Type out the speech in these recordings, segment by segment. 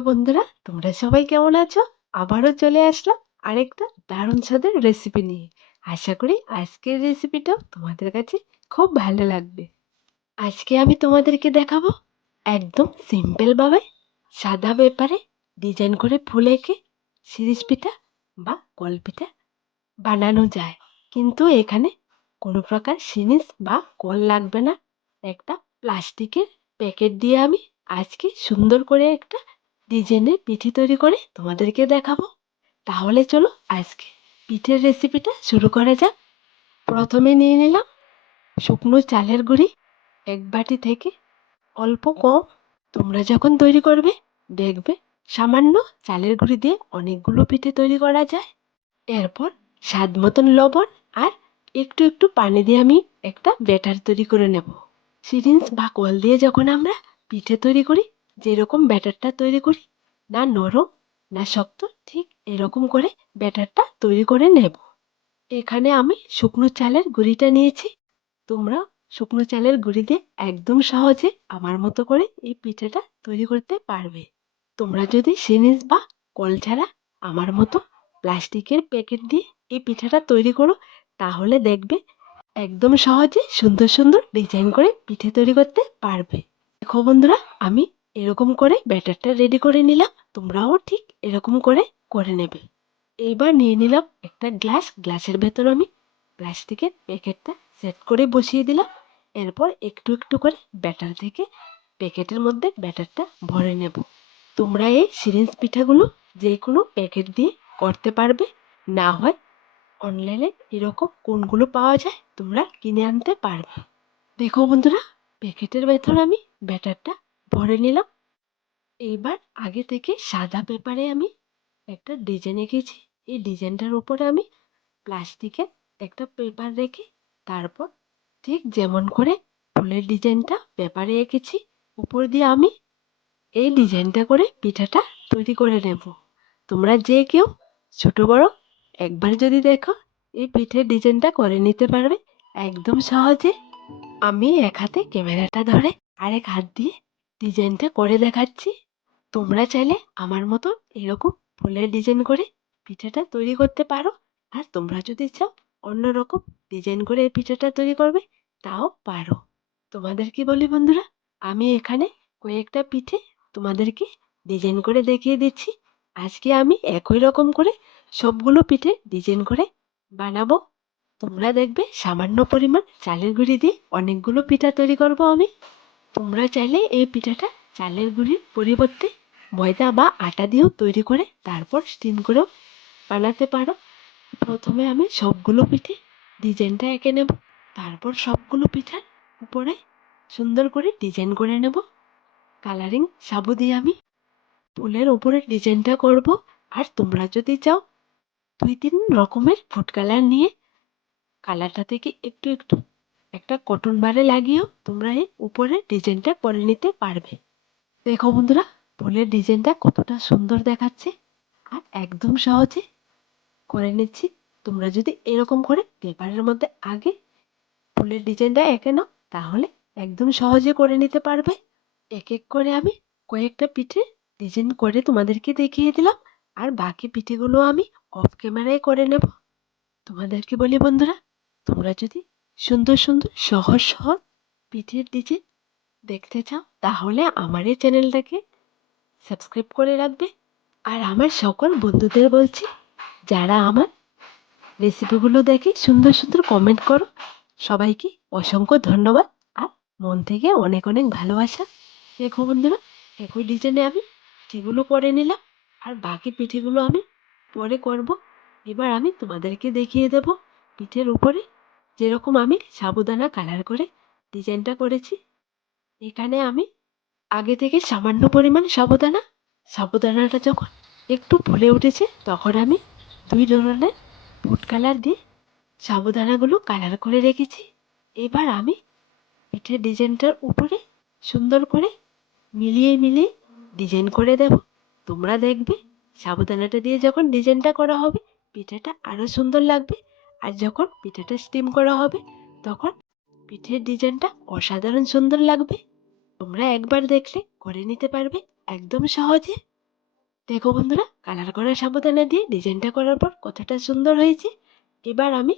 বন্ধুরা, তোমরা সবাই কেমন আছো? আবারও চলে আসলাম আরেকটা দারুণ স্বাদের রেসিপি নিয়ে। আশা করি আজকের রেসিপিটাও তোমাদের কাছে খুব ভালো লাগবে। আজকে আমি তোমাদেরকে দেখাবো একদম সিম্পলভাবে সাদা পেপারে ডিজাইন করে ফুল এঁকে সিরিজ পিঠা বা কল পিঠা বানানো যায়। কিন্তু এখানে কোনো প্রকার সিরিজ বা কল লাগবে না। একটা প্লাস্টিকের প্যাকেট দিয়ে আমি আজকে সুন্দর করে একটা ডিজাইনের পিঠে তৈরি করে তোমাদেরকে দেখাবো। তাহলে চলো আজকে পিঠের রেসিপিটা শুরু করা যাক। প্রথমে নিয়ে নিলাম শুকনো চালের গুঁড়ি। এক বাটি থেকে অল্প কম তোমরা যখন তৈরি করবে, দেখবে সামান্য চালের গুঁড়ি দিয়ে অনেকগুলো পিঠে তৈরি করা যায়। এরপর স্বাদ মতন লবণ আর একটু একটু পানি দিয়ে আমি একটা ব্যাটার তৈরি করে নেব। সিরিঞ্জ বা কল দিয়ে যখন আমরা পিঠে তৈরি করি যেরকম ব্যাটারটা তৈরি করি, না নরম, না শক্ত, ঠিক এরকম করে ব্যাটারটা তৈরি করে নেব। এখানে আমি শুকনো চালের গুঁড়িটা নিয়েছি। তোমরা শুকনো চালের গুঁড়ি দিয়ে একদম সহজে আমার মতো করে এই পিঠেটা তৈরি করতে পারবে। তোমরা যদি সিরিজ বা কল ছাড়া আমার মতো প্লাস্টিকের প্যাকেট দিয়ে এই পিঠাটা তৈরি করো, তাহলে দেখবে একদম সহজে সুন্দর সুন্দর ডিজাইন করে পিঠে তৈরি করতে পারবে। দেখো বন্ধুরা, আমি এরকম করে ব্যাটারটা রেডি করে নিলাম। তোমরাও ঠিক এরকম করে করে নেবে। এইবার নিয়ে নিলাম একটা গ্লাস গ্লাসের ভেতর আমি প্লাস্টিকের প্যাকেটটা সেট করে বসিয়ে দিলাম। এরপর একটু একটু করে ব্যাটার থেকে প্যাকেটের মধ্যে ব্যাটারটা ভরে নেব। তোমরা এই সিরিঞ্জ পিঠাগুলো যে কোনো প্যাকেট দিয়ে করতে পারবে। না হয় অনলাইনে এরকম কোনগুলো পাওয়া যায় তোমরা কিনে আনতে পারবে। দেখো বন্ধুরা প্যাকেটের ভেতর আমি ব্যাটারটা ভরে নিলাম। এইবার আগে থেকে সাদা পেপারে আমি একটা ডিজাইন এঁকেছি। এই ডিজাইনটার উপরে আমি প্লাস্টিকের একটা পেপার রেখে তারপর ঠিক যেমন করে ফুলের ডিজাইনটা পেপারে এঁকেছি, উপর দিয়ে আমি এই ডিজাইনটা করে পিঠাটা তৈরি করে নেব। তোমরা যে কেউ ছোট, বড় একবার যদি দেখো, এই পিঠের ডিজাইনটা করে নিতে পারবে। একদম সহজে আমি এক হাতে ক্যামেরাটা ধরে আরেক হাত দিয়ে ডিজাইনটা করে দেখাচ্ছি। তোমরা চাইলে আমার মতো এরকম ফুলের ডিজাইন করে পিঠাটা তৈরি করতে পারো। আর তোমরা যদি চাও অন্যরকম ডিজাইন করে এই পিঠাটা তৈরি করবে, তাও পারো। তোমাদেরকে বলি বন্ধুরা? আমি এখানে কয়েকটা পিঠে তোমাদেরকে ডিজাইন করে দেখিয়ে দিচ্ছি। আজকে আমি একই রকম করে সবগুলো পিঠে ডিজাইন করে বানাবো। তোমরা দেখবে সামান্য পরিমাণ চালের গুঁড়ি দিয়ে অনেকগুলো পিঠা তৈরি করব আমি। তোমরা চাইলে এই পিঠাটা চালের গুঁড়ির পরিবর্তে ময়দা বা আটা দিয়েও তৈরি করে তারপর স্টিম করেও বানাতে পারো। প্রথমে আমি সবগুলো পিঠে ডিজাইনটা এঁকে নেব। তারপর সবগুলো পিঠার উপরে সুন্দর করে ডিজাইন করে নেব। কালারিং সাবু দিয়ে আমি ফুলের ওপরে ডিজাইনটা করব। আর তোমরা যদি চাও দুই তিন রকমের ফুড কালার নিয়ে কালারটা থেকে একটু একটু একটা কটন বারে লাগিয়েও তোমরা এই উপরে ডিজাইনটা করে নিতে পারবে। দেখো বন্ধুরা ফুলের ডিজাইনটা কতটা সুন্দর দেখাচ্ছে আর একদম সহজে করে নিচ্ছি। তোমরা যদি এরকম করে পেপারের মধ্যে আগে ফুলের ডিজাইনটা এঁকে নাও, তাহলে একদম সহজে করে নিতে পারবে। এক এক করে আমি কয়েকটা পিঠে ডিজাইন করে তোমাদেরকে দেখিয়ে দিলাম, আর বাকি পিঠেগুলো আমি অফ ক্যামেরায় করে নেব। তোমাদেরকে বলি বন্ধুরা, তোমরা যদি সুন্দর সুন্দর সহজ সহজ পিঠের ডিজাইন দেখতে চাও, তাহলে আমার এই চ্যানেলটাকে সাবস্ক্রাইব করে রাখবে। আর আমার সকল বন্ধুদের বলছি, যারা আমার রেসিপিগুলো দেখে সুন্দর সুন্দর কমেন্ট করো, সবাইকে অসংখ্য ধন্যবাদ। আর মন থেকে অনেক অনেক ভালোবাসা। দেখো বন্ধুরা, একই ডিজাইনে আমি সেগুলো করে নিলাম, আর বাকি পিঠেগুলো আমি পরে করব। এবার আমি তোমাদেরকে দেখিয়ে দেব পিঠের উপরে যেরকম আমি সাবুদানা কালার করে ডিজাইনটা করেছি, এখানে আমি আগে থেকে সামান্য পরিমাণ সাবুদানা, সাবুদানাটা যখন একটু ফুলে উঠেছে তখন আমি দুই ধরনের ফুড কালার দিয়ে সাবুদানাগুলো কালার করে রেখেছি। এবার আমি পিঠের ডিজাইনটার উপরে সুন্দর করে মিলিয়ে মিলিয়ে ডিজাইন করে দেব। তোমরা দেখবে সাবুদানাটা দিয়ে যখন ডিজাইনটা করা হবে, পিঠাটা আরও সুন্দর লাগবে। আর যখন পিঠেটা স্টিম করা হবে, তখন পিঠের ডিজাইনটা অসাধারণ সুন্দর লাগবে। তোমরা একবার দেখলে করে নিতে পারবে একদম সহজে। দেখো বন্ধুরা, কালার করার সাবধানে দিয়ে ডিজাইনটা করার পর কতটা সুন্দর হয়েছে। এবার আমি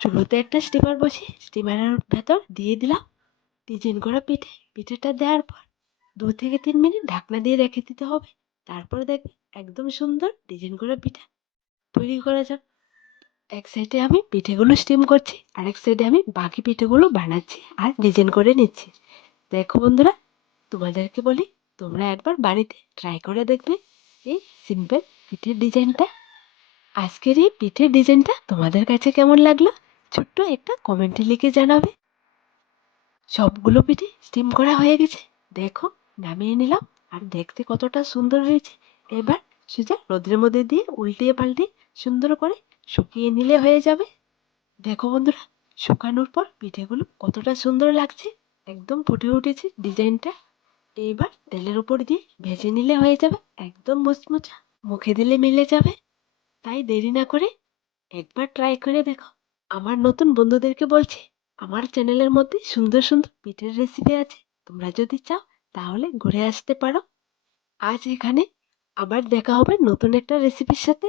চুলোতে একটা স্টিমার বসিয়ে স্টিমারের ভেতর দিয়ে দিলাম। ডিজাইন করা পিঠে, পিঠেটা দেওয়ার পর দু থেকে তিন মিনিট ঢাকনা দিয়ে রেখে দিতে হবে। তারপরে দেখবে একদম সুন্দর ডিজাইন করা পিঠা তৈরি করা যাক এক সাইডে আমি পিঠেগুলো স্টিম করছি আর এক সাইডে আমি বাকি পিঠেগুলো বানাচ্ছি আর ডিজাইন করে নিচ্ছি। দেখো বন্ধুরা, তোমাদেরকে বলি, তোমরা একবার বাড়িতে ট্রাই করে দেখবে এই সিম্পল পিঠের ডিজাইনটা আজকের এই পিঠের ডিজাইনটা তোমাদের কাছে কেমন লাগল, ছোট্ট একটা কমেন্টে লিখে জানাবে। সবগুলো পিঠে স্টিম করা হয়ে গেছে, দেখো, নামিয়ে নিলাম আর দেখতে কতটা সুন্দর হয়েছে। এবার সোজা রোদের মধ্যে দিয়ে উল্টিয়ে পাল্টিয়ে সুন্দর করে শুকিয়ে নিলে হয়ে যাবে। দেখো বন্ধুরা, শুকানোর পর পিঠেগুলো কতটা সুন্দর লাগছে। একদম ফুটে উঠেছে ডিজাইনটা। এইবার তেলের উপর দিয়ে ভেজে নিলে হয়ে যাবে একদম মুচমুচা। মুখে দিলে মিলে যাবে। তাই দেরি না করে একবার ট্রাই করে দেখো। আমার নতুন বন্ধুদেরকে বলছি, আমার চ্যানেলের মধ্যে সুন্দর সুন্দর পিঠের রেসিপি আছে। তোমরা যদি চাও তাহলে ঘুরে আসতে পারো। আজ এখানে আবার দেখা হবে নতুন একটা রেসিপির সাথে।